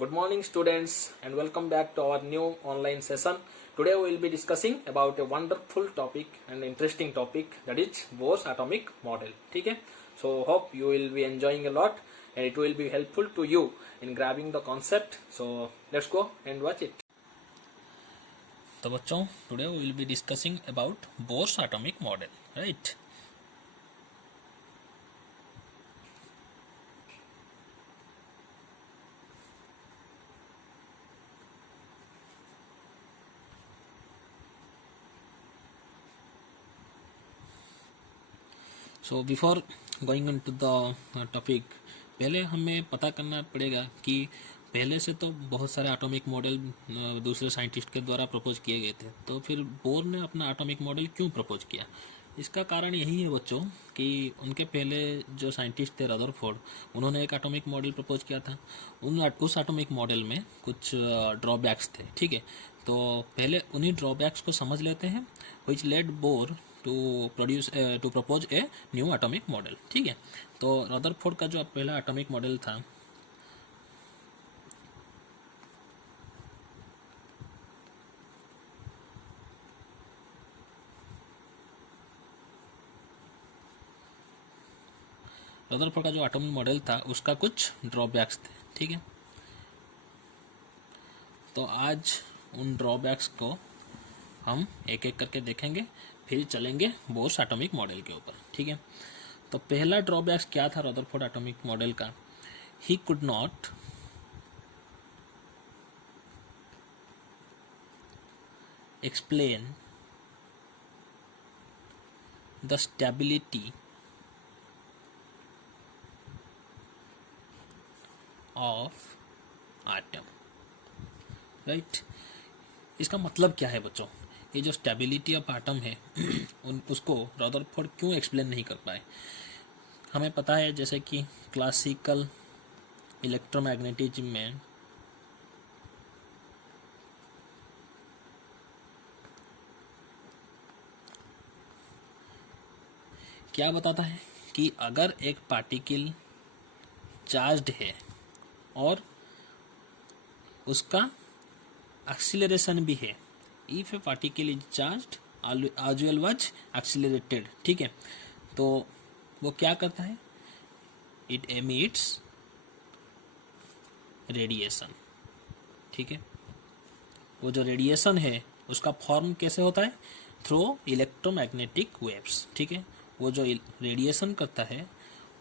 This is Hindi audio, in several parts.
Good morning students and welcome back to our new online session. Today we will be discussing about a wonderful topic and interesting topic, that is Bohr's atomic model. ठीक है, so hope you will be enjoying a lot and it will be helpful to you in grabbing the concept. So let's go and watch it. तो बच्चों, today we will be discussing about Bohr's atomic model, right? So before going into the topic, पहले हमें पता करना पड़ेगा कि पहले से तो बहुत सारे एटॉमिक मॉडल दूसरे साइंटिस्ट के द्वारा प्रपोज किए गए थे, तो फिर बोर ने अपना एटॉमिक मॉडल क्यों प्रपोज किया? इसका कारण यही है बच्चों कि उनके पहले जो साइंटिस्ट थे रदरफोर्ड, उन्होंने एक एटॉमिक मॉडल प्रपोज किया था। उस एटॉमिक मॉडल में कुछ ड्रॉबैक्स थे, ठीक है। तो पहले उन्हीं ड्रॉबैक्स को समझ लेते हैं, which led Bohr to propose a new atomic model, ठीक है। तो रदरफोर्ड का जो पहला एटॉमिक मॉडल था, रदरफोर्ड का जो एटॉमिक मॉडल था उसका कुछ ड्रॉबैक्स थे, ठीक है। तो आज उन ड्रॉबैक्स को हम एक एक करके देखेंगे, फिर चलेंगे बोर्स एटॉमिक मॉडल के ऊपर, ठीक है। तो पहला ड्रॉबैक्स क्या था रदरफोर्ड एटॉमिक मॉडल का? ही could not explain the stability of atom, right. इसका मतलब क्या है बच्चों? ये जो स्टेबिलिटी ऑफ एटम है उसको रदरफोर्ड क्यों एक्सप्लेन नहीं कर पाए? हमें पता है जैसे कि क्लासिकल इलेक्ट्रोमैग्नेटिज्म में क्या बताता है कि अगर एक पार्टिकल चार्ज्ड है और उसका एक्सीलरेशन भी है, if a particle is charged as well was accelerated, ठीक है, तो वो क्या करता है? इट एमिट्स रेडिएशन, ठीक है। वो जो रेडिएशन है उसका फॉर्म कैसे होता है? थ्रू इलेक्ट्रोमैग्नेटिक वेव्स, ठीक है। वो जो रेडिएशन करता है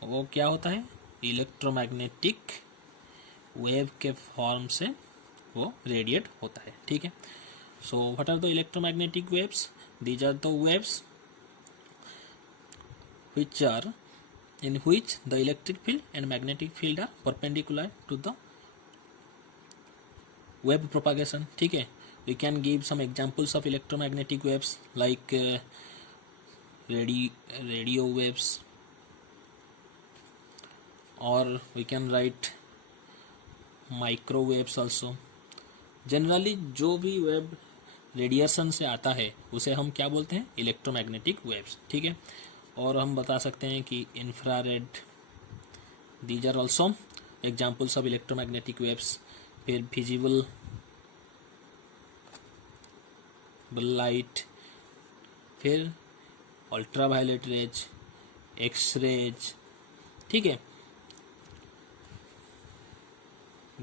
वो क्या होता है? इलेक्ट्रोमैग्नेटिक वेव के फॉर्म से वो रेडिएट होता है, ठीक है। So what are the electromagnetic waves? These are the waves which are in which the electric field and magnetic field are perpendicular to the wave propagation, ठीक है। We can give some examples of electromagnetic waves like radio waves, or we can write microwaves also. Generally जो भी वेव रेडिएशन से आता है उसे हम क्या बोलते हैं? इलेक्ट्रोमैग्नेटिक वेव्स, ठीक है। और हम बता सकते हैं कि infrared, these are also examples of electromagnetic waves. फिर विजिबल लाइट, फिर अल्ट्रावायलेट रेज, एक्स रेज, ठीक है,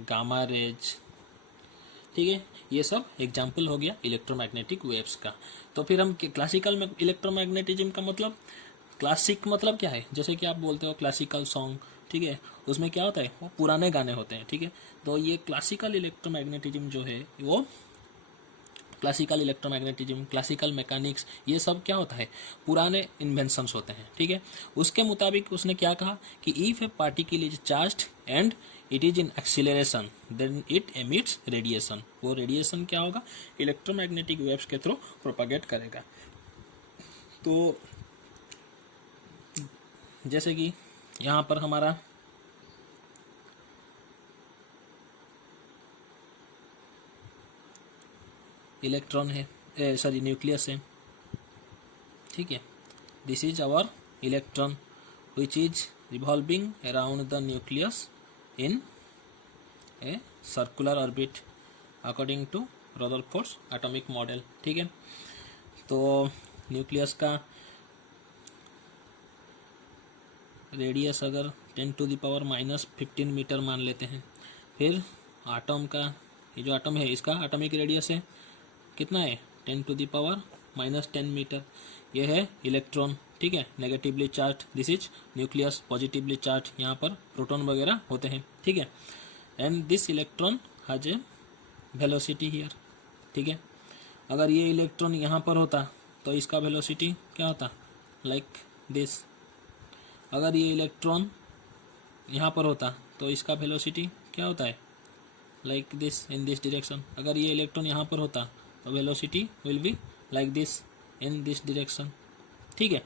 गामा रेज, ठीक है। ये सब एग्जाम्पल हो गया इलेक्ट्रोमैग्नेटिक वेव्स का। तो फिर हम क्लासिकल में इलेक्ट्रोमैग्नेटिज्म का मतलब, क्लासिक मतलब क्या है? जैसे कि आप बोलते हो क्लासिकल सॉन्ग, ठीक है, उसमें क्या होता है? वो पुराने गाने होते हैं, ठीक है। तो ये क्लासिकल इलेक्ट्रोमैग्नेटिज्म जो है, वो क्लासिकल इलेक्ट्रोमैग्नेटिज्म, क्लासिकल मैकेनिक्स, ये सब क्या होता है? पुराने इन्वेंशंस होते हैं, ठीक है। उसके मुताबिक उसने क्या कहा कि if a particle is charged and it is in acceleration then it emits radiation. वो रेडिएशन क्या होगा? इलेक्ट्रोमैग्नेटिक वेव्स के थ्रू प्रोपागेट करेगा। तो जैसे कि यहाँ पर हमारा इलेक्ट्रॉन है, सॉरी न्यूक्लियस है, ठीक है। This is our electron which is revolving around the nucleus in a circular orbit according to Rutherford's atomic model. ठीक है, तो न्यूक्लियस का रेडियस अगर 10⁻⁻15 मीटर मान लेते हैं, फिर आटम का, ये जो आटम है इसका एटॉमिक रेडियस है कितना है 10⁻⁻10 मीटर। ये है इलेक्ट्रॉन, ठीक है, negatively charge, this is nucleus, positively charge, यहाँ पर प्रोटॉन वगैरह होते हैं। ठीक है, and this electron has A velocity here. ठीक है, अगर ये इलेक्ट्रॉन यहाँ पर होता तो इसका वेलोसिटी क्या होता, लाइक दिस। अगर ये इलेक्ट्रॉन यहाँ पर होता तो इसका वेलोसिटी क्या होता है, like this, in this direction. अगर ये इलेक्ट्रॉन यहाँ पर होता तो velocity will be like this, in this direction. ठीक है,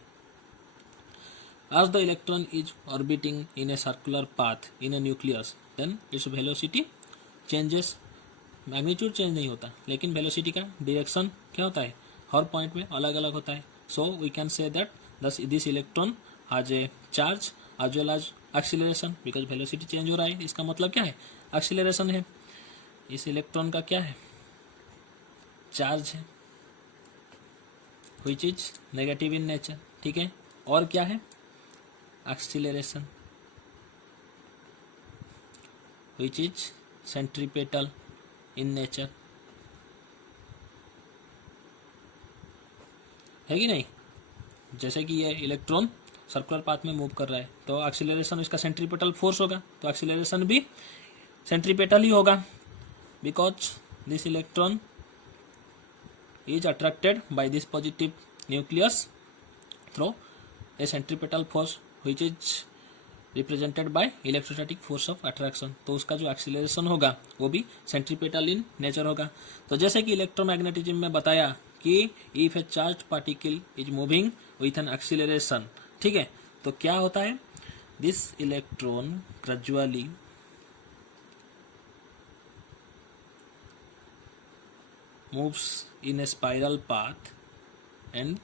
as the electron is orbiting in a circular path in a nucleus, then its velocity changes, magnitude change नहीं होता, लेकिन वेलोसिटी का डायरेक्शन क्या होता है, हर पॉइंट में अलग अलग होता है। So we can say that this electron has a charge as well as acceleration, because velocity change हो रहा है, इसका मतलब क्या है, एक्सीलरेशन है। इस इलेक्ट्रॉन का क्या है, चार्ज है, which is negative in nature. ठीक है, और क्या है, acceleration, which is centripetal in nature, है कि नहीं। जैसे कि ये इलेक्ट्रॉन सर्कुलर पाथ में मूव कर रहा है तो एक्सीलरेशन इसका सेंट्रीपेटल फोर्स होगा, तो एक्सीलरेशन भी सेंट्रीपेटल ही होगा, because this electron is attracted by this positive nucleus through a centripetal force which is represented by electrostatic force of attraction। तो उसका जो एक्सीलरेशन होगा वो भी सेंट्रीपेटल इन नेचर होगा। तो जैसे कि इलेक्ट्रोमैग्नेटिज्म में बताया कि if A charge particle is moving with an acceleration, ठीक है, तो क्या होता है, this electron gradually moves in a spiral path and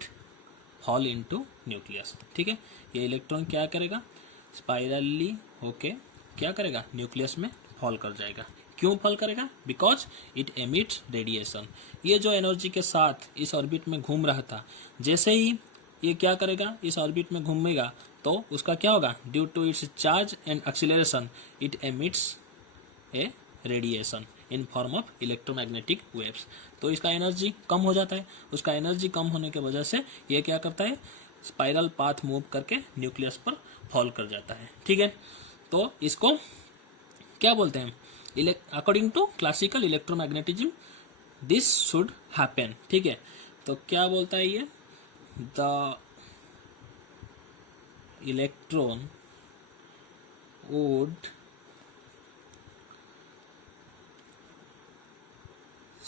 fall into nucleus। ठीक है, ये इलेक्ट्रॉन क्या करेगा, स्पाइरली होके क्या करेगा, न्यूक्लियस में फॉल कर जाएगा। क्यों फॉल करेगा, बिकॉज इट एमिट्स रेडिएशन। ये जो एनर्जी के साथ इस ऑर्बिट में घूम रहा था, जैसे ही ये क्या करेगा, इस ऑर्बिट में घूमेगा तो उसका क्या होगा, due to its charge and acceleration it emits a radiation in form of electromagnetic waves. तो इसका एनर्जी कम हो जाता है, उसका एनर्जी कम होने के वजह से ये क्या करता है, स्पाइरल पाथ मूव करके न्यूक्लियस पर फॉल कर जाता है। ठीक है, तो इसको क्या बोलते हैं, according to classical electromagnetism this should happen. ठीक है, तो क्या बोलता है ये, the electron would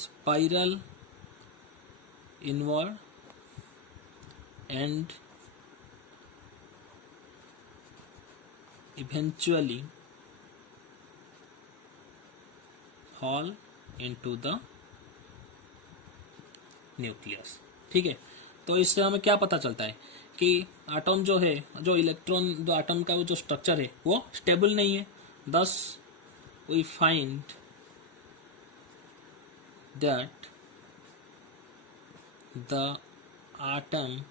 spiral inward and eventually fall into the nucleus। ठीक है, तो इससे हमें क्या पता चलता है कि एटम जो है, जो इलेक्ट्रॉन, जो एटम का जो स्ट्रक्चर है वो स्टेबल नहीं है। thus we find that the atom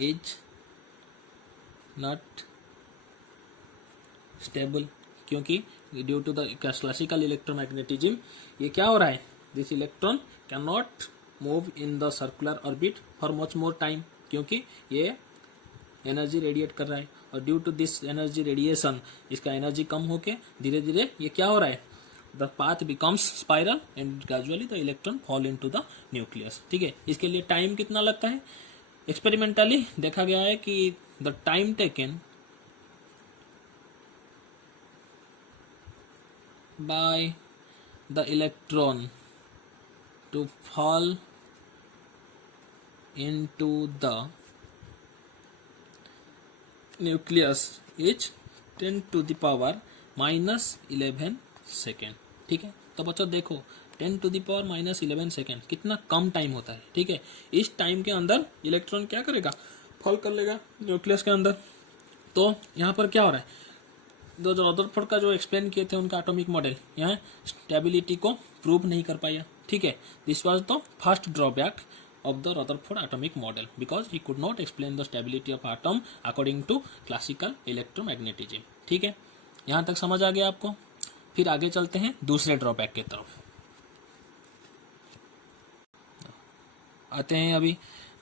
is not stable, क्योंकि due to the classical electromagnetism ये क्या हो रहा है, this electron can not move in the circular orbit for much more time, क्योंकि ये एनर्जी रेडिएट कर रहा है, और due to this energy radiation इसका एनर्जी कम होके धीरे धीरे ये क्या हो रहा है, the path becomes spiral and gradually the electron fall into the nucleus। ठीक है, इसके लिए टाइम कितना लगता है, एक्सपेरिमेंटली देखा गया है कि the time taken by the electron to fall into the nucleus is 10⁻⁻11 second. ठीक है, तो बच्चों देखो 10⁻⁻11 सेकेंड कितना कम टाइम होता है। ठीक है, इस टाइम के अंदर इलेक्ट्रॉन क्या करेगा, फॉल कर लेगा न्यूक्लियस के अंदर। तो यहाँ पर क्या हो रहा है, जो रदरफोर्ड का जो एक्सप्लेन किए थे उनका एटॉमिक मॉडल यहाँ स्टेबिलिटी को प्रूव नहीं कर पाया, ठीक है। This was the first drawback of the Rutherford atomic model because he could not explain the stability of atom according to classical electromagnetism, ठीक है। यहाँ तक समझ आ गया आपको। फिर आगे चलते हैं दूसरे ड्रॉबैक की तरफ आते हैं। अभी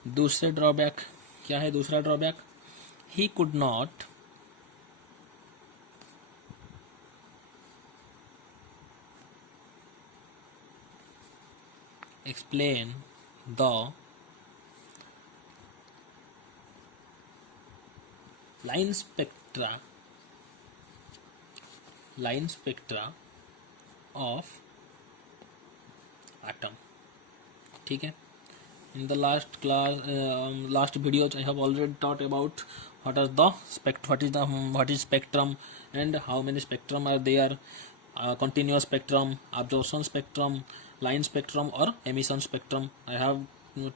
दूसरे ड्रॉबैक क्या है? दूसरा drawback, he could not explain the line spectra of atom, ठीक है। In the last videos I have already taught about what is spectrum and how many spectrum are there, continuous spectrum, absorption spectrum, line spectrum or emission spectrum. I have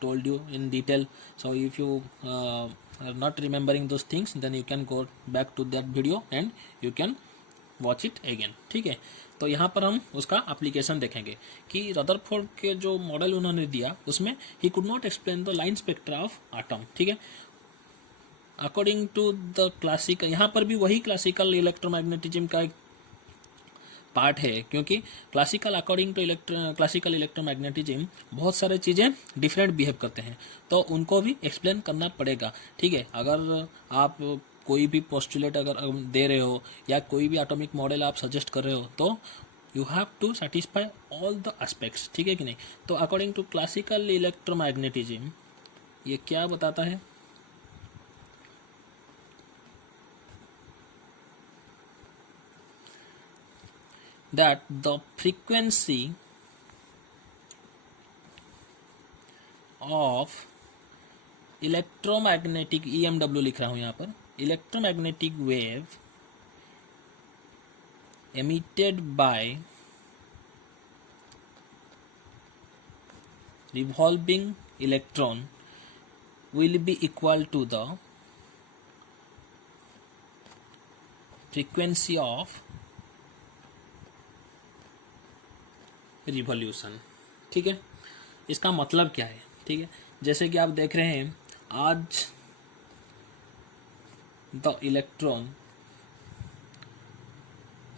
told you in detail. So if you are not remembering those things, then you can go back to that video and you can watch it again, ठीक है। तो यहाँ पर हम उसका एप्लीकेशन देखेंगे कि रदरफोर्ड के जो मॉडल उन्होंने दिया उसमें ही could not explain the line spectra of atom, ठीक है। अकॉर्डिंग टू द क्लासिकल, यहाँ पर भी वही क्लासिकल इलेक्ट्रोमैग्नेटिज्म का एक पार्ट है, क्योंकि अकॉर्डिंग टू क्लासिकल इलेक्ट्रोमैग्नेटिज्म बहुत सारे चीज़ें डिफरेंट बिहेव करते हैं, तो उनको भी एक्सप्लेन करना पड़ेगा, ठीक है। अगर आप कोई भी पोस्टुलेट अगर दे रहे हो या कोई भी एटॉमिक मॉडल आप सजेस्ट कर रहे हो तो you have to satisfy all the aspects, ठीक है कि नहीं। तो अकॉर्डिंग टू क्लासिकल इलेक्ट्रोमैग्नेटिज्म ये क्या बताता है? That the frequency of electromagnetic, EMW लिख रहा हूं यहाँ पर, electromagnetic wave emitted by revolving electron will be equal to the frequency of revolution, ठीक है। इसका मतलब क्या है? ठीक है, जैसे कि आप देख रहे हैं आज the electron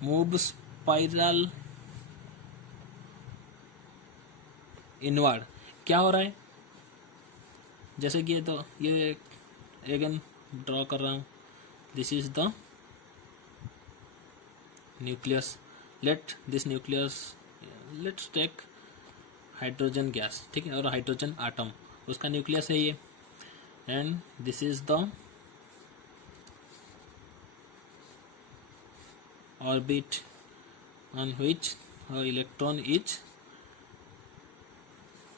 moves spiral inward। क्या हो रहा है? जैसे कि ये अगेन ड्रॉ कर रहा हूं, this is the nucleus, let's take hydrogen gas, ठीक है, और हाइड्रोजन आटम, उसका न्यूक्लियस है ये, and this is the orbit on which electron is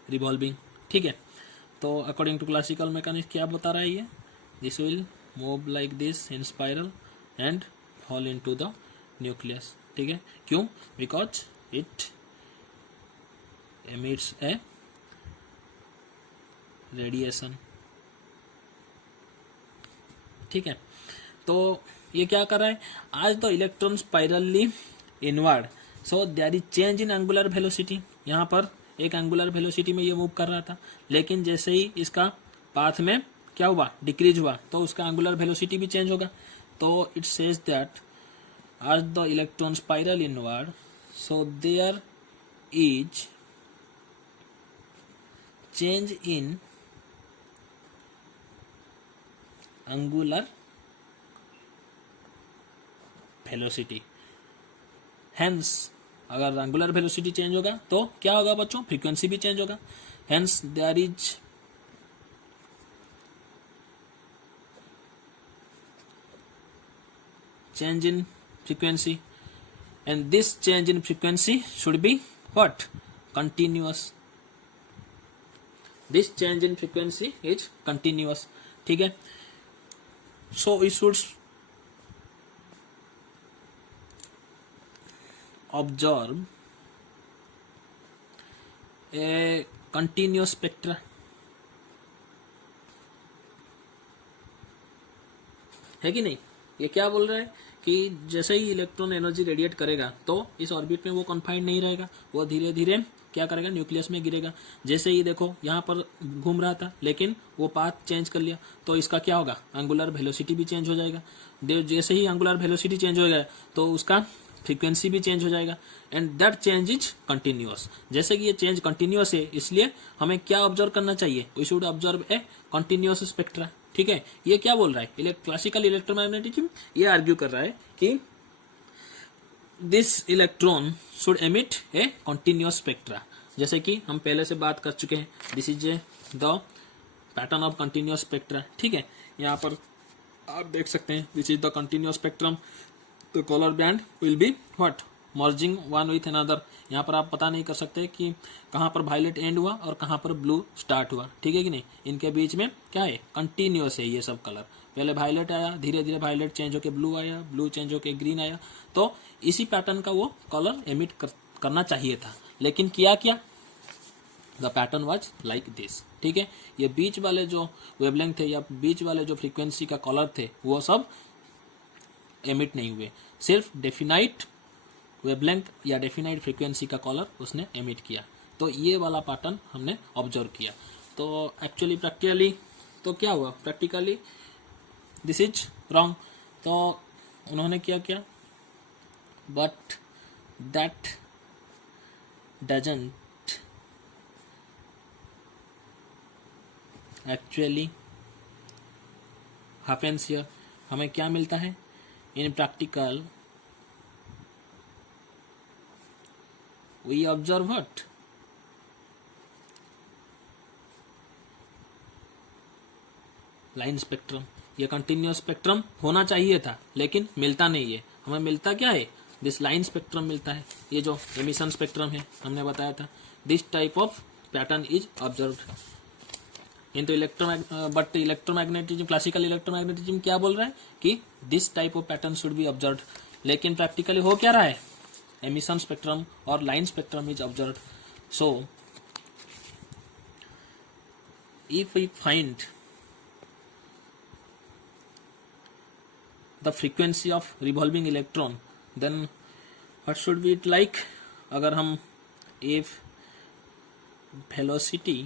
revolving, ठीक है। तो अकॉर्डिंग टू क्लासिकल मैकेनिक्स क्या बता रहा है ये? This will move like this in spiral and fall into the nucleus, ठीक है। क्यों? Because it emits a radiation, ठीक है। तो ये क्या कर रहा है? As the electron spirally inward, so there is change in angular velocity. यहाँ पर एक एंगुलर वेलोसिटी में ये मूव कर रहा था, लेकिन जैसे ही इसका पाथ में क्या हुआ? डिक्रीज हुआ, तो उसका एंगुलर वेलोसिटी भी चेंज होगा। तो it says that as the electron spiral inward, so there is change in angular velocity. Hence अगर एंगुलर वेलोसिटी चेंज होगा तो क्या होगा बच्चों? फ्रीक्वेंसी भी चेंज होगा। Hence there is change in frequency, and this change in frequency should be what? Continuous. This change in frequency is continuous, ठीक है। So we should observe a continuous spectra, है कि नहीं? ये क्या बोल रहा है कि जैसे ही इलेक्ट्रॉन एनर्जी रेडिएट करेगा तो इस ऑर्बिट में वो कन्फाइंड नहीं रहेगा, वो धीरे धीरे क्या करेगा, न्यूक्लियस में गिरेगा। जैसे ही देखो यहाँ पर घूम रहा था लेकिन वो पाथ चेंज कर लिया, तो इसका क्या होगा, एंगुलर वेलोसिटी भी चेंज हो जाएगा। जैसे ही एंगुलर वेलोसिटी चेंज हो गया तो उसका फ्रीक्वेंसी भी चेंज हो जाएगा, and that change is continuous. जैसे कि ये चेंज कंटिन्यूअस है, इसलिए हमें क्या ऑब्जर्व करना चाहिए, we should observe a continuous spectra. ठीक है, ये क्या बोल रहा है, क्लासिकल इलेक्ट्रोमैग्नेटिज्म ये आर्ग्यू कर रहा है कि this electron should emit A continuous spectra. जैसे कि हम पहले से बात कर चुके हैं, this is the pattern of continuous spectra. ठीक है, यहाँ पर आप देख सकते हैं, this is the continuous spectrum, the colour band will be what, merging one with another. यहाँ पर आप पता नहीं कर सकते कि कहाँ पर वायलेट एंड हुआ और कहाँ पर ब्लू स्टार्ट हुआ। ठीक है कि नहीं, इनके बीच में क्या है, कंटिन्यूअस है ये सब कलर। पहले वायलेट आया, धीरे धीरे वायलेट चेंज होके ब्लू आया, ब्लू चेंज होके ग्रीन आया, तो इसी पैटर्न का वो कलर एमिट करना चाहिए था, लेकिन किया क्या, the pattern was like this. ठीक है, ये बीच वाले जो वेवलेंथ थे या बीच वाले जो फ्रीक्वेंसी का कलर थे वो सब एमिट नहीं हुए, सिर्फ डेफिनाइट वेवलेंथ या डेफिनाइट फ्रीक्वेंसी का कलर उसने एमिट किया। तो ये वाला पैटर्न हमने ऑब्जर्व किया। तो एक्चुअली प्रैक्टिकली तो क्या हुआ, प्रैक्टिकली दिस इज रॉन्ग। तो उन्होंने क्या किया, but that doesn't actually happens here. हमें क्या मिलता है इन practical, we observe what, line spectrum. ये कंटिन्यूअस स्पेक्ट्रम होना चाहिए था लेकिन मिलता नहीं है। हमें मिलता क्या है, दिस लाइन स्पेक्ट्रम मिलता है। ये जो एमिशन स्पेक्ट्रम है हमने बताया था, this type of pattern is observed in तो बट इलेक्ट्रोमैग्नेटिज्म, क्लासिकल इलेक्ट्रोमैग्नेटिज्म क्या बोल रहा है कि this type of pattern should be observed, लेकिन प्रैक्टिकली हो क्या रहा है, emission spectrum or line spectrum is observed. So if we find the frequency of revolving electron, then what should be it like, अगर हम if velocity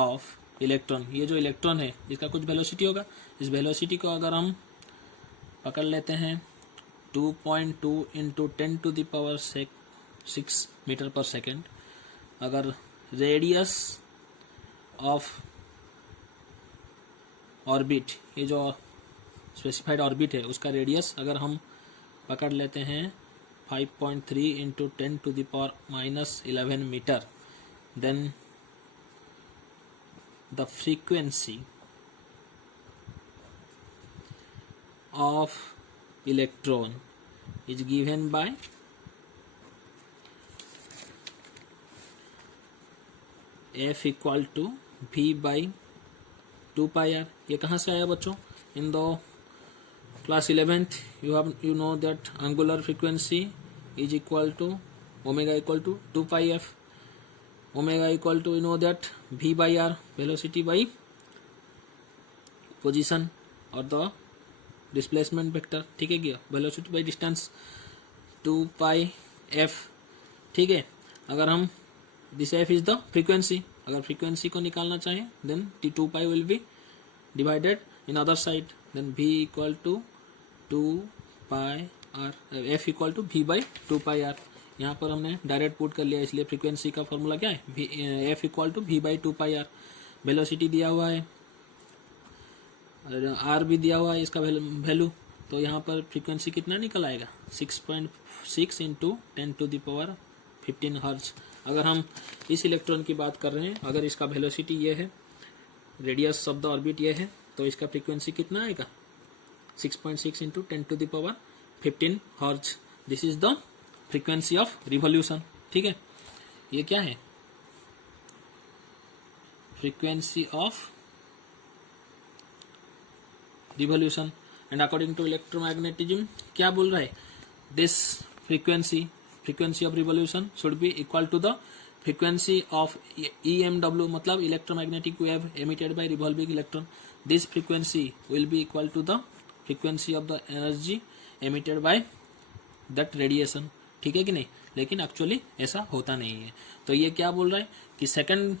of electron, ये जो इलेक्ट्रॉन है इसका कुछ वेलोसिटी होगा, इस वेलोसिटी को अगर हम पकड़ लेते हैं 2.2 into 10 to the power 6 meter per second, अगर रेडियस ऑफ ऑर्बिट, ये जो स्पेसिफाइड ऑर्बिट है उसका रेडियस अगर हम पकड़ लेते हैं 5.3 into 10 to the power -11 meter, then the frequency of electron is given by F equal to V by 2 pi r। ये कहाँ से आया बच्चों, in the class 11th you know that angular frequency is equal to omega equal to 2 pi f, omega equal to you know that V by r, velocity by position और द डिस्प्लेसमेंट वेक्टर। ठीक है, गया velocity by distance 2 pi F. ठीक है, अगर हम this F is the frequency, अगर फ्रीक्वेंसी को निकालना चाहें then T 2 pi will be divided in other side, then V equal to 2 pi R, F equal to V by 2 pi R. यहाँ पर हमने डायरेक्ट पुट कर लिया, इसलिए फ्रीक्वेंसी का फॉर्मूला क्या है, F equal to V by 2 pi R. Velocity दिया हुआ है, आर भी दिया हुआ है इसका वैल्यू, तो यहाँ पर फ्रीक्वेंसी कितना निकल आएगा 6.6 into 10 to the power 15 hertz. अगर हम इस इलेक्ट्रॉन की बात कर रहे हैं, अगर इसका वेलोसिटी ये है, रेडियस ऑफ द ऑर्बिट ये है, तो इसका फ्रीक्वेंसी कितना आएगा 6.6 into 10 to the power 15 hertz. This is the frequency of revolution. ठीक है, ये क्या है, frequency of revolution. And according to electromagnetism क्या बोल रहा है, this frequency of revolution should be equal to the frequency of EMW, मतलब electromagnetic wave emitted by revolving electron. This frequency will be equal to the frequency of the energy emitted by that radiation, ठीक है कि नहीं, लेकिन एक्चुअली ऐसा होता नहीं है। तो ये क्या बोल रहा है कि सेकंड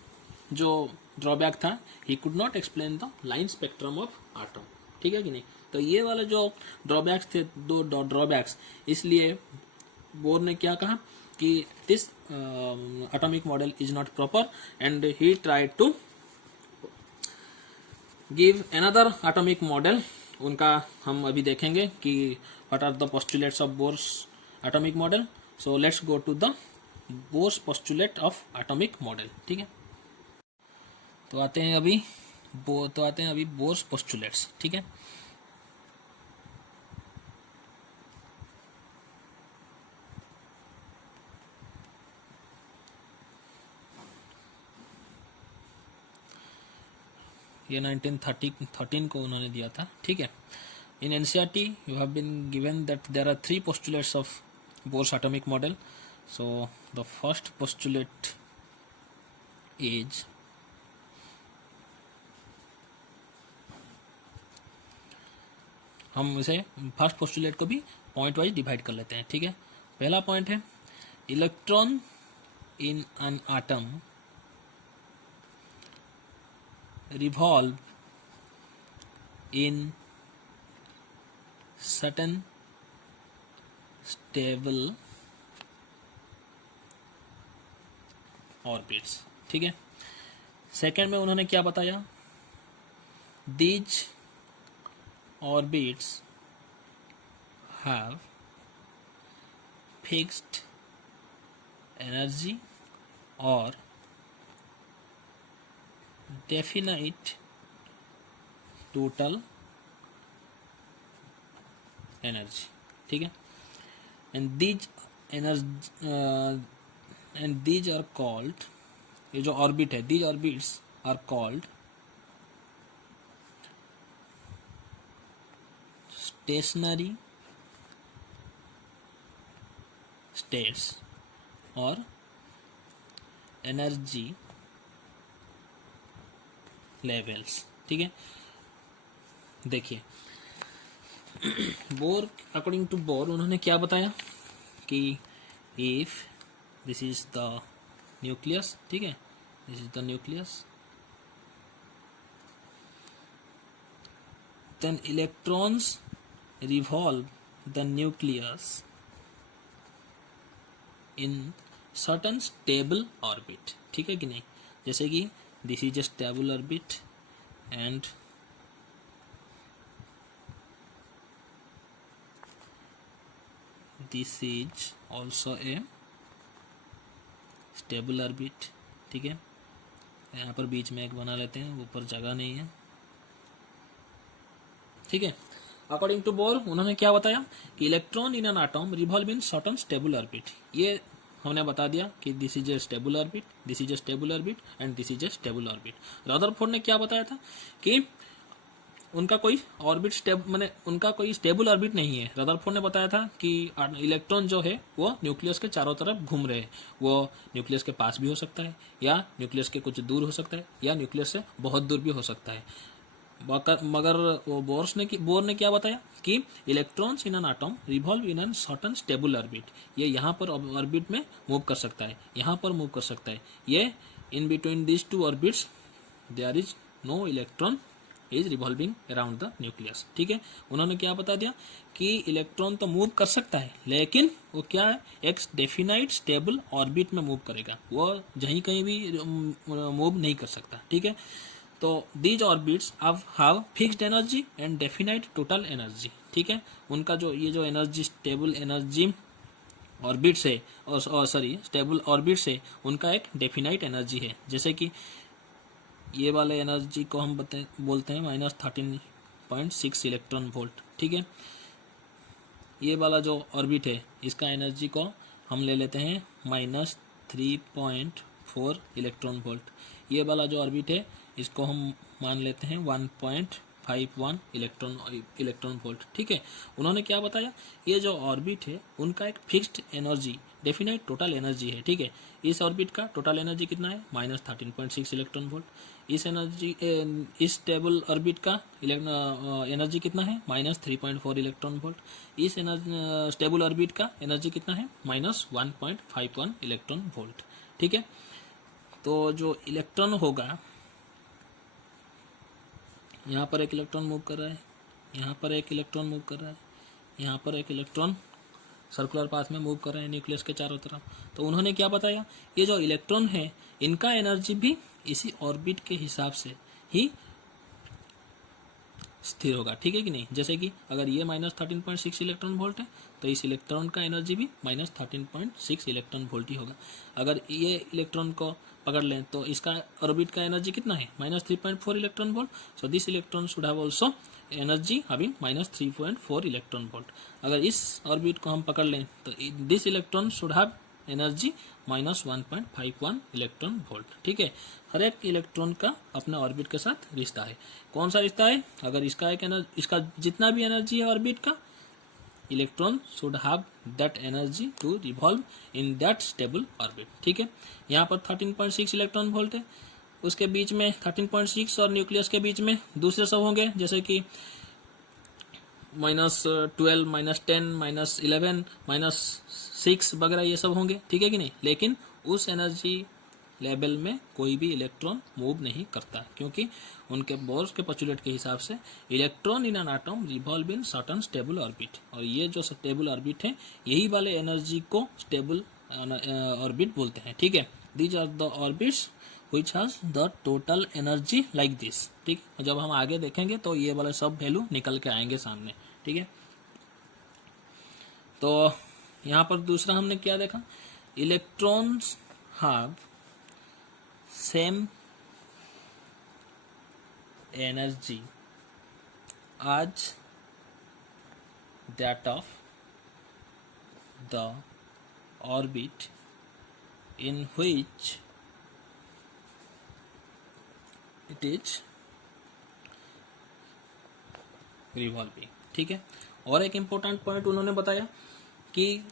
जो ड्रॉबैक था, he could not explain the line spectrum of atom, ठीक है कि नहीं। तो ये वाला जो ड्रॉबैक्स थे, दो ड्रॉबैक्स, इसलिए बोर ने क्या कहा कि this atomic model is not proper and he tried to give another atomic model. उनका हम अभी देखेंगे कि what are the postulates of Bohr's atomic model. So let's go to the Bohr's postulate of atomic model, ठीक है। तो आते हैं अभी बोर्स पोस्टुलेट्स, ठीक है। ये 1913 को उन्होंने दिया था, ठीक है। In NCERT you have been given that there are 3 postulates of Bohr's atomic model. So the first postulate is हम इसे फर्स्ट पोस्टुलेट को भी पॉइंट वाइज डिवाइड कर लेते हैं, ठीक है। पहला पॉइंट है electron in an atom revolve in certain stable orbits, ठीक है। सेकेंड में उन्होंने क्या बताया, these orbits have fixed energy or definite total energy, ठीक है। and these energy and these are called, ये जो ऑर्बिट है, these orbits are called stationary states और एनर्जी लेवल्स, ठीक है। देखिए बोर, अकॉर्डिंग टू बोर उन्होंने क्या बताया कि if this is the nucleus, ठीक है, this is the nucleus, then electrons revolve the nucleus in certain stable orbit, ठीक है कि नहीं। जैसे कि this is a stable orbit and this is also a stable orbit, ठीक है। यहाँ पर बीच में एक बना लेते हैं, ऊपर जगह नहीं है, ठीक है। अकॉर्डिंग टू बोर उन्होंने क्या बताया कि electron in an atom revolve in certain stable orbit. ये हमने बता दिया कि this is a stable orbit, this is a stable orbit and this is a stable orbit. Rutherford ने क्या बताया था कि उनका कोई ऑर्बिट माने उनका कोई स्टेबल ऑर्बिट नहीं है। रदरफोर्ड ने बताया था कि इलेक्ट्रॉन जो है वो न्यूक्लियस के चारों तरफ घूम रहे हैं, वो न्यूक्लियस के पास भी हो सकता है या न्यूक्लियस के कुछ दूर हो सकता है या न्यूक्लियस से बहुत दूर भी हो सकता है। मगर वो बोर ने क्या बताया कि electrons in an atom revolve in an certain stable orbit. ये यहाँ पर ऑर्बिट में मूव कर सकता है, यहाँ पर मूव कर सकता है, ये in between this two orbits there is no electron is revolving around the nucleus, ठीक है। उन्होंने क्या बता दिया कि इलेक्ट्रॉन तो मूव कर सकता है लेकिन वो क्या है, एक डेफिनाइट स्टेबल ऑर्बिट में मूव करेगा, वो जहीं कहीं भी मूव नहीं कर सकता, ठीक है। तो these orbits have fixed energy and definite total energy, ठीक है। उनका जो ये जो एनर्जी स्टेबल एनर्जी ऑर्बिट से और स्टेबल ऑर्बिट से उनका एक डेफिनाइट एनर्जी है। जैसे कि ये वाले एनर्जी को हम बोलते हैं -13.6 इलेक्ट्रॉन वोल्ट, ठीक है। ये वाला जो ऑर्बिट है इसका एनर्जी को हम ले लेते हैं -3.4 इलेक्ट्रॉन वोल्ट। ये वाला जो ऑर्बिट है इसको हम मान लेते हैं 1.5 51 इलेक्ट्रॉन वोल्ट। ठीक है, उन्होंने क्या बताया, ये जो ऑर्बिट है उनका एक fixed energy definite total energy है। ठीक है, इस ऑर्बिट का टोटल एनर्जी कितना है, -13.6 इलेक्ट्रॉन वोल्ट। इस स्टेबल ऑर्बिट का एनर्जी कितना है, -3.4 इलेक्ट्रॉन वोल्ट। इस स्टेबल ऑर्बिट का एनर्जी कितना है, -1.51 इलेक्ट्रॉन वोल्ट। ठीक है, तो जो इलेक्ट्रॉन होगा, यहाँ पर एक इलेक्ट्रॉन मूव कर रहा है, यहाँ पर एक इलेक्ट्रॉन मूव कर रहा है, यहाँ पर एक इलेक्ट्रॉन सर्कुलर पाथ में मूव कर रहे हैं न्यूक्लियस के चारों तरफ। तो उन्होंने क्या बताया, ये जो इलेक्ट्रॉन है इनका एनर्जी भी इसी ऑर्बिट के हिसाब से ही स्थिर होगा। ठीक है कि नहीं, जैसे कि अगर ये -13.6 इलेक्ट्रॉन वोल्ट है तो इस इलेक्ट्रॉन का एनर्जी भी -13.6 इलेक्ट्रॉन वोल्ट ही होगा। अगर ये इलेक्ट्रॉन को पकड़ लें तो इसका ऑर्बिट का एनर्जी कितना है, -3.4 electron volt. So this electron should have also energy having -3.4 electron volt. अगर इस ऑर्बिट को हम पकड़ लें तो this electron should have energy -1.51 electron volt. ठीक है, हर एक इलेक्ट्रॉन का अपने ऑर्बिट के साथ रिश्ता है। कौन सा रिश्ता है, अगर इसका जितना भी एनर्जी है ऑर्बिट का, electron should have that energy to revolve in that stable orbit. ठीक है, यहाँ पर 13.6 इलेक्ट्रॉन वोल्ट है, उसके बीच में 13.6 और न्यूक्लियस के बीच में दूसरे सब होंगे, जैसे कि -12, -10, -11, -6 वगैरह ये सब होंगे। ठीक है कि नहीं, लेकिन उस एनर्जी लेवल में कोई भी इलेक्ट्रॉन मूव नहीं करता, क्योंकि उनके बोर्स के पोस्टुलेट के हिसाब से electron in an atom revolve in certain stable orbit, और ये जो स्टेबल ऑर्बिट है यही वाले एनर्जी को स्टेबल ऑर्बिट बोलते हैं। ठीक है, these are the orbits which has the total energy like this. ठीक है, जब हम आगे देखेंगे तो ये वाले सब वैल्यू निकल के आएंगे सामने। ठीक है, तो यहाँ पर दूसरा हमने क्या देखा, electrons have same energy as that of the orbit in which it is revolving। ठीक है, और एक इम्पोर्टेंट पॉइंट उन्होंने बताया कि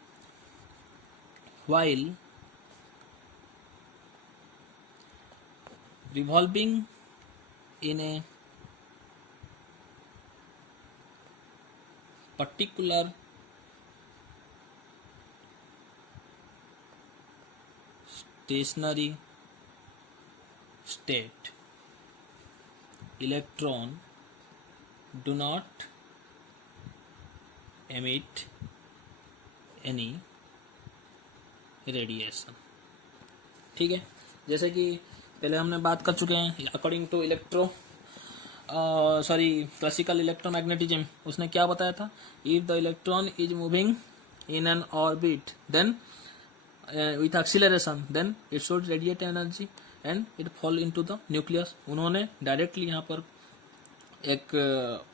while revolving in a particular stationary state, electron do not emit any radiation। ठीक है, जैसे कि पहले हमने बात कर चुके हैं, अकॉर्डिंग टू क्लासिकल इलेक्ट्रोमैग्नेटिज्म, उसने क्या बताया था, if the electron is moving in an orbit then with acceleration then it should radiate energy and it fall into the nucleus। उन्होंने डायरेक्टली यहाँ पर एक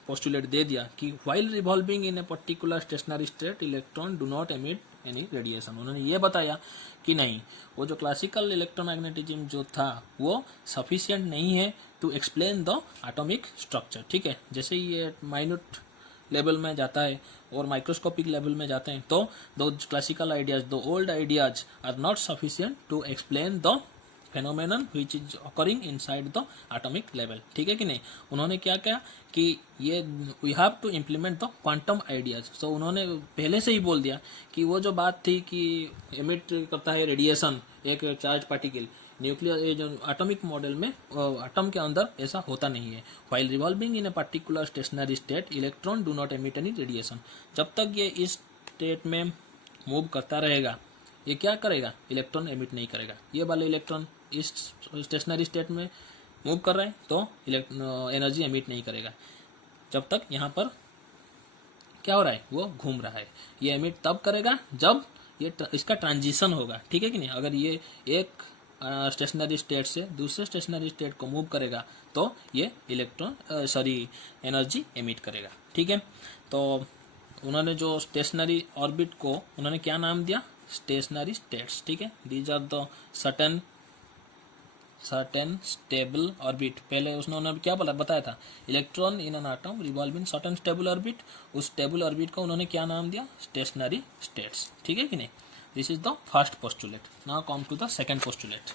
पोस्टुलेट दे दिया कि while revolving in a particular stationary state electron do not emit any radiation। उन्होंने ये बताया कि नहीं, वो जो क्लासिकल इलेक्ट्रोमैग्नेटिज्म जो था वो सफिशिएंट नहीं है to explain the atomic structure. ठीक है, जैसे ये माइन्यूट लेवल में जाता है और माइक्रोस्कोपिक लेवल में जाते हैं तो दो क्लासिकल आइडियाज, दो old ideas are not sufficient to explain the phenomenon which is occurring inside the atomic level. ठीक है कि नहीं, उन्होंने क्या किया कि ये we have to implement the quantum ideas. तो उन्होंने पहले से ही बोल दिया कि वो जो बात थी कि एमिट करता है रेडिएशन एक चार्ज पार्टिकल, न्यूक्लियर ये जो एटॉमिक मॉडल में एटम के अंदर ऐसा होता नहीं है। While revolving in a particular stationery state electron do not emit any radiation. जब तक ये इस स्टेट में मूव करता रहेगा ये क्या करेगा, इलेक्ट्रॉन एमिट नहीं करेगा। ये वाले इलेक्ट्रॉन इस स्टेशनरी स्टेट में मूव कर रहे हैं तो एनर्जी एमिट नहीं करेगा। जब तक यहाँ पर क्या हो रहा है, वो घूम रहा है। ये एमिट तब करेगा जब ये इसका ट्रांजिशन होगा। ठीक है कि नहीं, अगर ये एक स्टेशनरी स्टेट से दूसरे स्टेशनरी स्टेट को मूव करेगा तो ये एनर्जी एमिट करेगा। ठीक है, तो उन्होंने जो स्टेशनरी ऑर्बिट को उन्होंने क्या नाम दिया, स्टेशनरी स्टेट्स। ठीक है, these are the certain certain stable orbit. पहले उन्होंने क्या बोला बताया था, electron in an atom revolve in certain stable orbit. उस स्टेबल ऑर्बिट को उन्होंने क्या नाम दिया, स्टेशनरी स्टेट्स। ठीक है कि नहीं। This is the first postulate. Now come to the second postulate.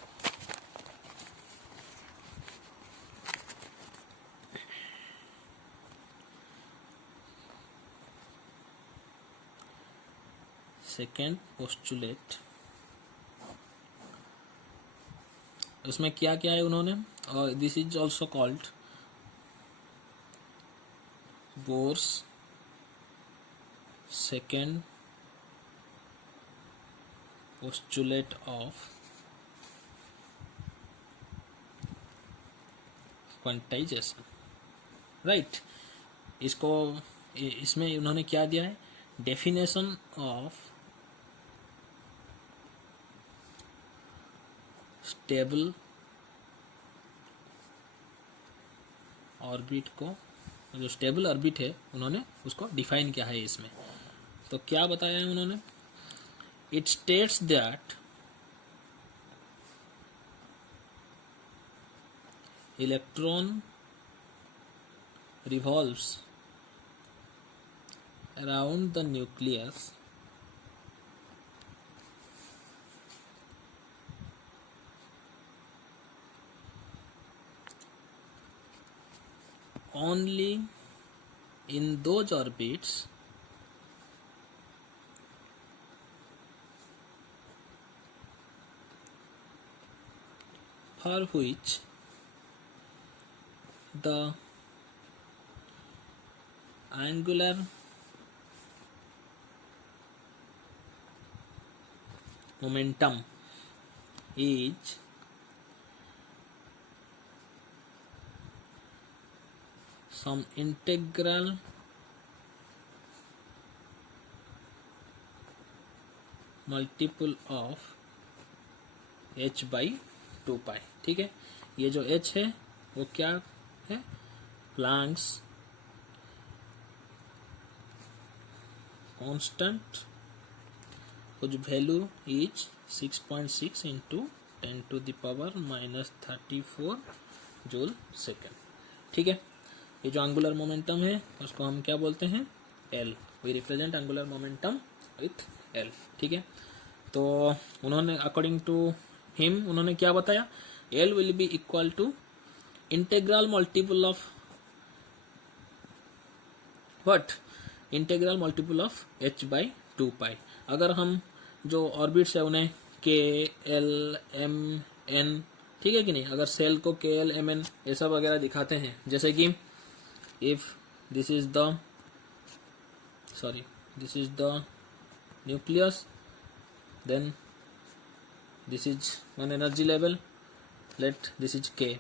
Second postulate, उसमें क्या क्या है उन्होंने, और this is also called Bohr's second postulate of quantization, right. इसको इसमें उन्होंने क्या दिया है, डेफिनेशन ऑफ स्टेबल ऑर्बिट को, जो स्टेबल ऑर्बिट है उन्होंने उसको डिफाइन किया है इसमें। तो क्या बताया है उन्होंने, it states that electron revolves around the nucleus only in those orbits for which the angular momentum is some integral multiple of h by 2 पाई। ठीक है, ये जो h है वो क्या है, प्लैंक्स कांस्टेंट, कुछ value is 6.6 into 10⁻⁻34 joule second. ठीक है, ये जो एंगुलर मोमेंटम है उसको हम क्या बोलते हैं, L. We represent angular momentum with L. ठीक है, तो उन्होंने अकॉर्डिंग टू हिम उन्होंने क्या बताया, L will be equal to integral multiple of what, integral multiple of h by 2 pi. अगर हम जो ऑर्बिट्स है उन्हें के एल एम एन, ठीक है कि नहीं, अगर सेल को के एल एम एन ऐसा वगैरह दिखाते हैं, जैसे कि if this is the nucleus, then this is one energy level, let this is K,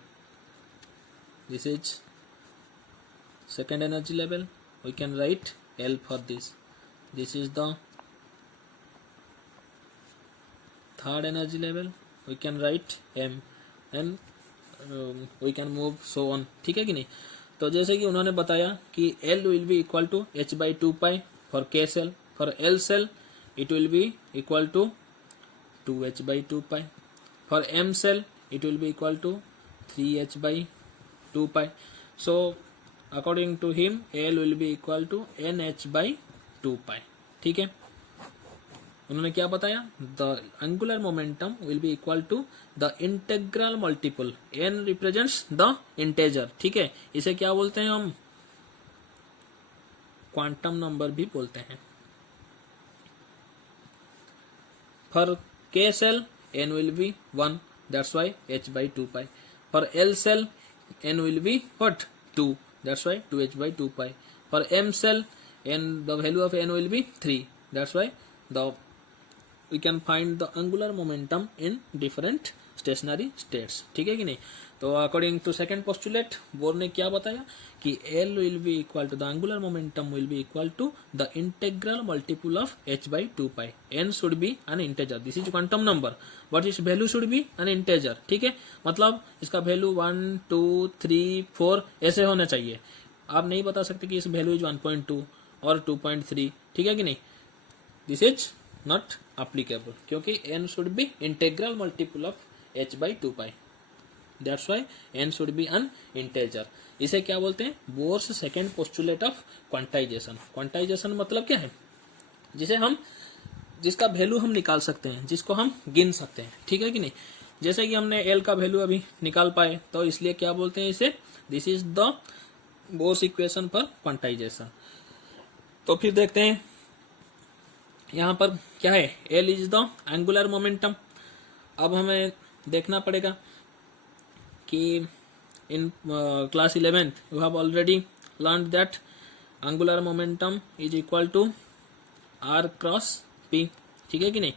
this is second energy level, we can write L for this. This is the third energy level, we can write M, and we can move so on। ठीक है कि नहीं। तो जैसे कि उन्होंने बताया कि L will be equal to h by 2 pi for K cell, for L cell it will be equal to 2h by 2 pi, for M cell it will be equal to 3h by 2 pi। So according to him L will be equal to nh by 2 pi। ठीक है, उन्होंने क्या बताया, the angular momentum will be equal to the integral multiple, n represents the integer. ठीक है, इसे क्या बोलते हैं हम, क्वांटम नंबर भी बोलते हैं। For K cell n will be 1, that's why h by 2 pi। For L cell n will be what, 2, that's why 2h by 2 pi। For M cell n, the value of n will be 3, that's why we can find the angular momentum in different stationary states। ठीक है कि नहीं। तो according to second postulate Bohr ने क्या बताया कि L will be equal to the angular momentum will be equal to the integral multiple of h by 2 pi। n should be an integer, this is quantum number, but its value should be an integer। ठीक है, मतलब इसका वैल्यू 1 2 3 4 ऐसे होना चाहिए। आप नहीं बता सकते कि इस वैल्यू इज 1.2 और 2.3। ठीक है कि नहीं, दिस इज नॉट एप्लीकेबल, क्योंकि n should be integral multiple of h by 2 pi। That's why n should be an integer. इसे क्या बोलते हैं? Bohr's second postulate of quantization. Quantization मतलब क्या है? जिसका वैल्यू हम निकाल सकते हैं, जिसको हम गिन सकते हैं, ठीक है कि नहीं? जैसे कि हमने एल का वैल्यू अभी निकाल पाए, तो इसलिए क्या बोलते हैं इसे? This is the Bohr's equation for quantization. तो फिर देखते हैं यहां पर क्या है, L is the angular momentum. अब हमें देखना पड़ेगा कि in class 11th you have already learn that angular momentum is equal to R cross P, ठीक है कि नहीं?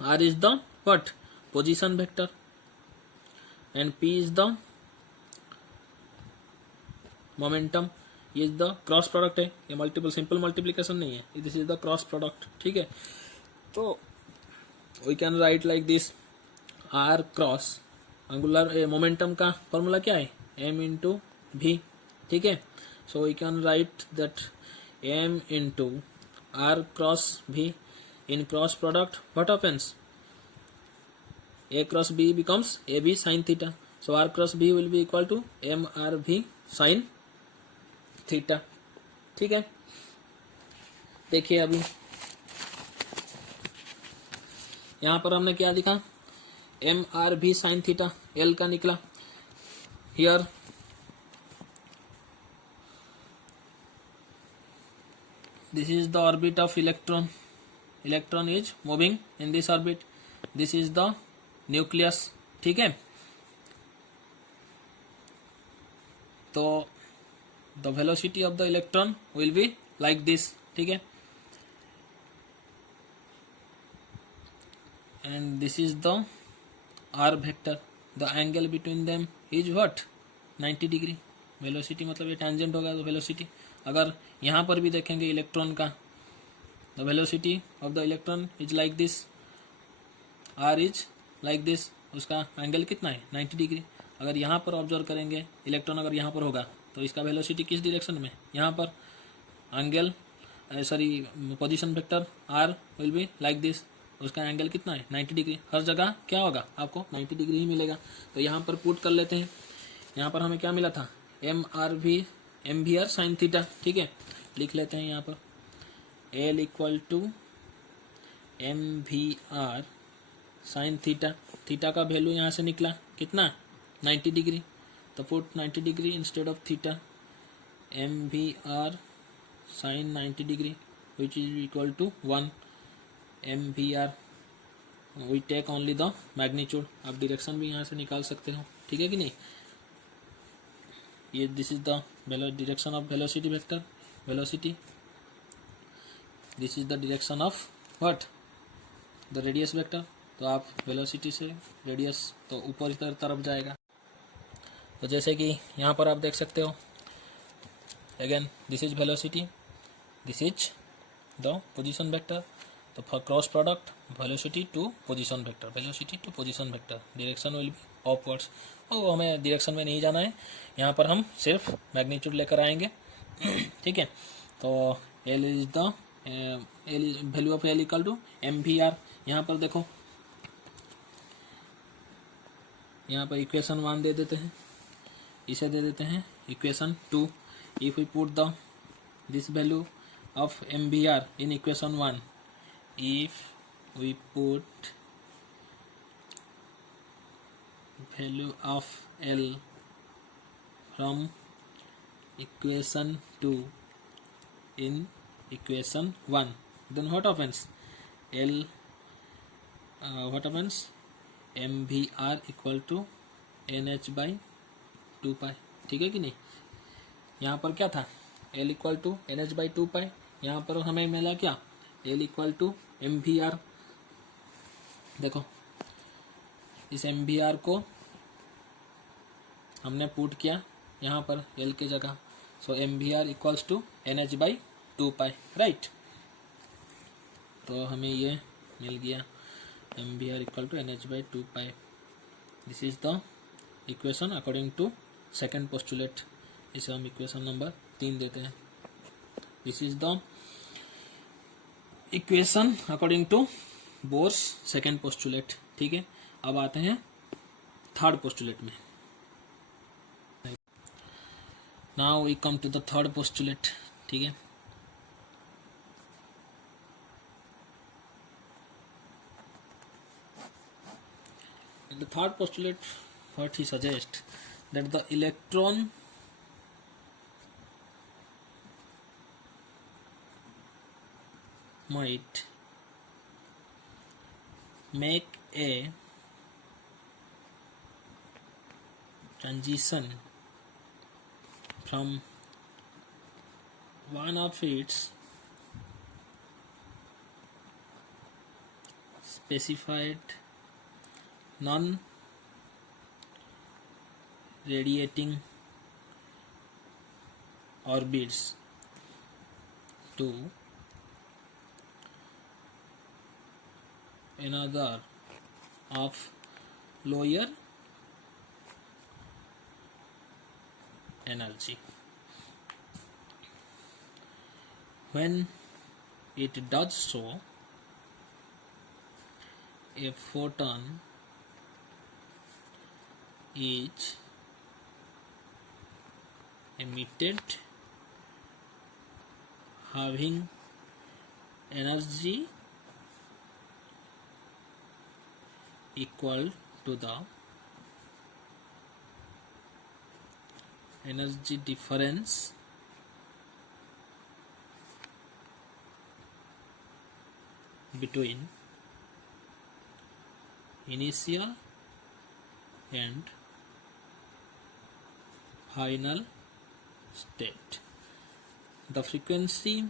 R is the what? Position vector and P is the momentum, is the cross product है, ये मल्टीपल सिंपल मल्टीप्लीकेशन नहीं है, this is the cross product, ठीक है? तो we can write like this, R cross angular momentum का फॉर्मूला क्या है? एम इंटू भी, ठीक है? So we can write that M into R cross V in cross product, what happens? A cross B becomes AB sin theta, so R cross B will be equal to MRV sin theta, ठीक है? देखिए अभी यहां पर हमने क्या लिखा? MRV sin theta, L का निकला। Here this is the orbit of electron. Electron is moving in this orbit. This is the nucleus, ठीक है? तो the velocity of the electron will be like this, ठीक है? And this is the r vector. The angle between them is what? 90 degree. Velocity मतलब ये टेंजेंट होगा तो वेलोसिटी। अगर यहाँ पर भी देखेंगे इलेक्ट्रॉन का, the velocity of the electron is like this, r is like this, उसका एंगल कितना है? 90 डिग्री। अगर यहाँ पर ऑब्जर्व करेंगे इलेक्ट्रॉन, अगर यहाँ पर होगा तो इसका वेलोसिटी किस डायरेक्शन में? यहाँ पर। Angle sorry position vector r will be like this, उसका एंगल कितना है? 90 डिग्री। हर जगह क्या होगा? आपको 90 डिग्री ही मिलेगा। तो यहाँ पर पुट कर लेते हैं। यहाँ पर हमें क्या मिला था? M V R sine theta, ठीक है? लिख लेते हैं यहाँ पर L equal to M V R sine theta. Theta का वैल्यू यहाँ से निकला कितना? 90 डिग्री। तो put 90 degree instead of theta, M V R sine 90 degree which is equal to 1 M V R. We take only the magnitude. आप डायरेक्शन भी यहाँ से निकाल सकते हो, ठीक है कि नहीं? ये this is the direction of velocity vector, velocity. This is the direction of what? The radius vector. तो आप वेलोसिटी से रेडियस तो ऊपर इधर तरफ जाएगा। तो जैसे कि यहाँ पर आप देख सकते हो, again this is velocity, this is the position vector. तो for cross product velocity to position vector, velocity to position vector, direction will be upwards. और हमें डायरेक्शन में नहीं जाना है, यहाँ पर हम सिर्फ मैग्नीट्यूड लेकर आएंगे, ठीक है? तो L is the value of L equal to M V R. यहाँ पर देखो, यहाँ पर इक्वेशन 1 दे देते हैं, इसे दे देते हैं equation 2। If we put the this value of M V R in equation 1, if we put value of L from equation 2 in equation 1, then what happens? What happens? mvr equal to nh by 2 pi, ठीक है कि नहीं? यहाँ पर क्या था? l equal to nh by 2 pi। यहाँ पर हमें मिला क्या? l equal to mvr। देखो इस mvr को हमने पुट किया यहाँ पर l के जगह, so mvr equals to nh by 2 pi, right? तो हमें ये मिल गया mvr equal to nh by 2 pi। This is the equation according to second postulate. इसे हम इक्वेशन नंबर 3 देते हैं। This is the equation according to Bohr's second postulate, ठीक है? अब आते हैं थर्ड पोस्टुलेट में। Now we come to the third postulate, ठीक है। In the third postulate, what he suggests that the electron might make a transition from one of its specified non-radiating orbits to another of lower energy. When it does so, a photon is emitted having energy equal to the energy difference between initial and final state. The frequency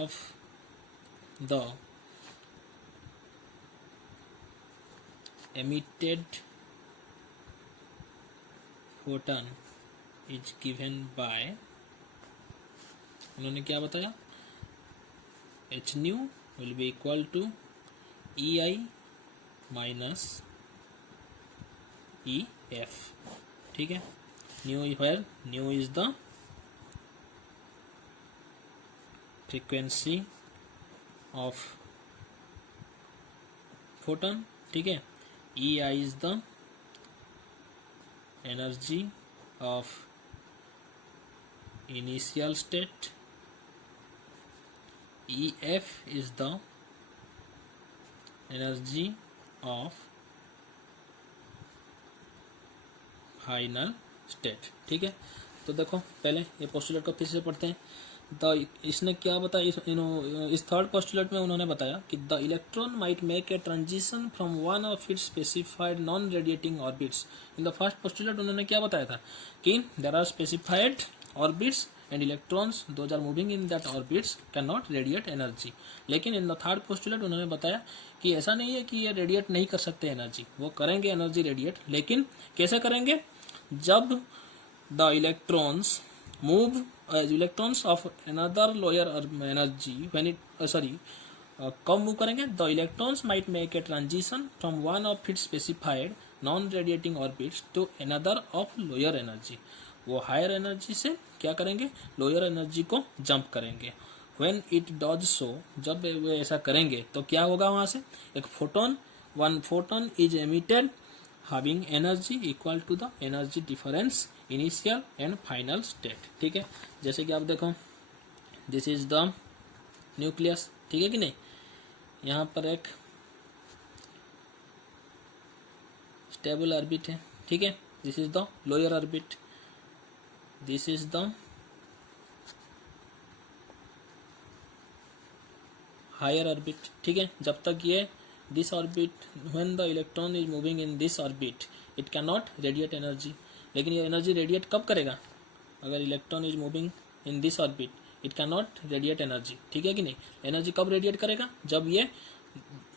of the emitted photon is given by, उन्होंने क्या बताया, h nu will be equal to ei minus ef, ठीक है। nu where nu is the frequency of photon, ठीक है। ei is the energy of initial state, ef is the energy of final state, ठीक है। तो देखो पहले ये पोस्टुलेट को फिर से पढ़ते हैं। इसने क्या बताया, इस थर्ड पोस्टुलेट में उन्होंने बताया कि the electron might make a transition from one of its specified non radiating orbits. In the first postulate उन्होंने क्या बताया था कि there are specified orbits and electrons those are moving in that orbits can not radiate energy. लेकिन इन द थर्ड पोस्टुलेट उन्होंने बताया कि ऐसा नहीं है कि ये रेडिएट नहीं कर सकते एनर्जी, वो करेंगे एनर्जी रेडिएट, लेकिन कैसे करेंगे, जब the electrons move electrons of another lower energy when it कब मूव करेंगे, the electrons might make a transition from one of its specified non radiating orbits to another of lower energy. वो हायर एनर्जी से क्या करेंगे, लोअर एनर्जी को जंप करेंगे। व्हेन इट डज सो, जब वे ऐसा करेंगे तो क्या होगा, वहां से एक photon, one photon is emitted having energy equal to the energy difference initial and final state, ठीक है। जैसे कि आप देखो दिस इज द न्यूक्लियस, ठीक है कि नहीं, यहाँ पर एक स्टेबल ऑर्बिट है, ठीक है। This is the lower orbit, this is the higher orbit, ठीक है। जब तक ये this orbit, when the electron is moving in this orbit, it cannot radiate energy। लेकिन ये एनर्जी रेडिएट कब करेगा, अगर electron is moving in this orbit it can not radiate energy, ठीक है कि नहीं। एनर्जी कब रेडिएट करेगा, जब ये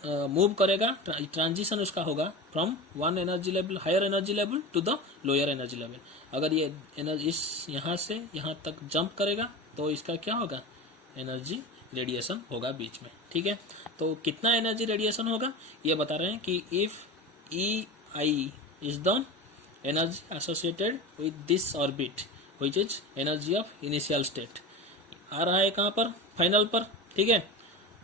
मूव करेगा, ट्रांजिशन उसका होगा from one energy level, higher energy level to the lower energy level. अगर ये एनर्जी इस यहाँ से यहाँ तक जंप करेगा तो इसका क्या होगा, एनर्जी रेडिएशन होगा बीच में, ठीक है। तो कितना एनर्जी रेडिएशन होगा ये बता रहे हैं कि if E I is the energy associated with this orbit which is energy of initial state, आ रहा है कहाँ पर, फाइनल पर, ठीक है।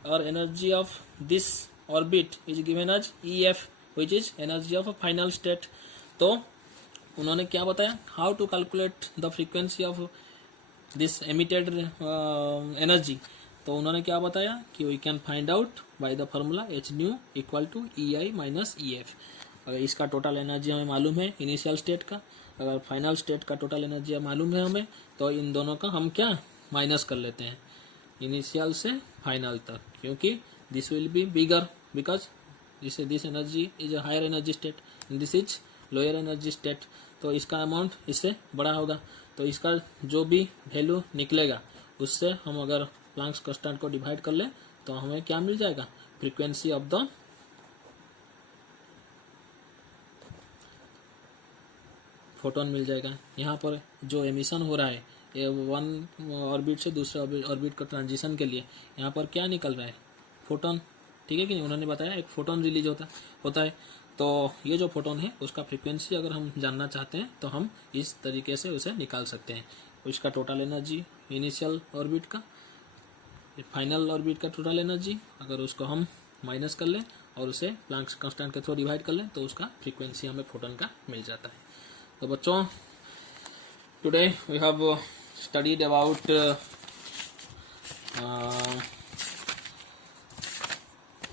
और energy of this orbit is given as EF, which is energy of a final state. तो उन्होंने क्या बताया, how to calculate the frequency of this emitted energy. तो उन्होंने क्या बताया कि we can find out by the formula H nu equal to E I minus E F. अगर इसका टोटल एनर्जी हमें मालूम है इनिशियल स्टेट का, अगर फाइनल स्टेट का टोटल एनर्जी मालूम है हमें, तो इन दोनों का हम क्या माइनस कर लेते हैं इनिशियल से फाइनल तक, क्योंकि this will be bigger because this energy is a higher energy state and this is lower energy state. तो इसका अमाउंट इससे बड़ा होगा. तो इसका जो भी वैल्यू निकलेगा उससे हम अगर प्लैंक्स कांस्टेंट को डिवाइड कर ले तो हमें क्या मिल जाएगा, फ्रीक्वेंसी ऑफ द फोटोन मिल जाएगा. यहाँ पर जो एमिशन हो रहा है ये वन ऑर्बिट से दूसरे ऑर्बिट का ट्रांजिशन के लिए यहाँ पर क्या निकल रहा है, फोटोन. ठीक है कि नहीं, उन्होंने बताया एक फोटोन रिलीज होता है. तो ये जो फोटोन है उसका फ्रीक्वेंसी अगर हम जानना चाहते हैं तो हम इस तरीके से उसे निकाल सकते हैं. इसका टोटल एनर्जी इनिशियल ऑर्बिट का, फाइनल ऑर्बिट का टोटल एनर्जी, अगर उसको हम माइनस कर लें और उसे प्लैंक्स कांस्टेंट के थ्रू डिवाइड कर लें तो उसका फ्रीक्वेंसी हमें फोटोन का मिल जाता है. तो बच्चों, today we have studied about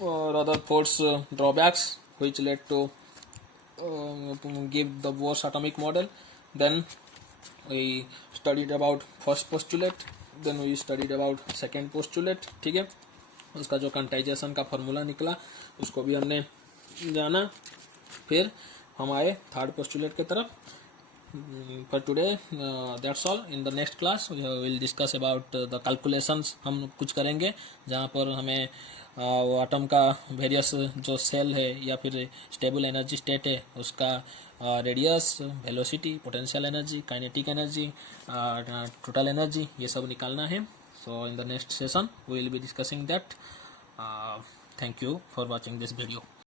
or other force drawbacks which led to give the Bohr's atomic model. Then we studied about first postulate, then we studied about second postulate. ठीक है, उसका जो क्वांटाइजेशन का फॉर्मूला निकला उसको भी हमने जाना. फिर हम आए थर्ड पोस्टुलेट की तरफ. For today that's all. In the next class we will discuss about the calculations. हम कुछ करेंगे जहाँ पर हमें वो एटम का वेरियस जो सेल है या फिर स्टेबल एनर्जी स्टेट है उसका radius, velocity, potential energy, kinetic energy, total energy, ये सब निकालना है. So in the next session we will be discussing that. Thank you for watching this video.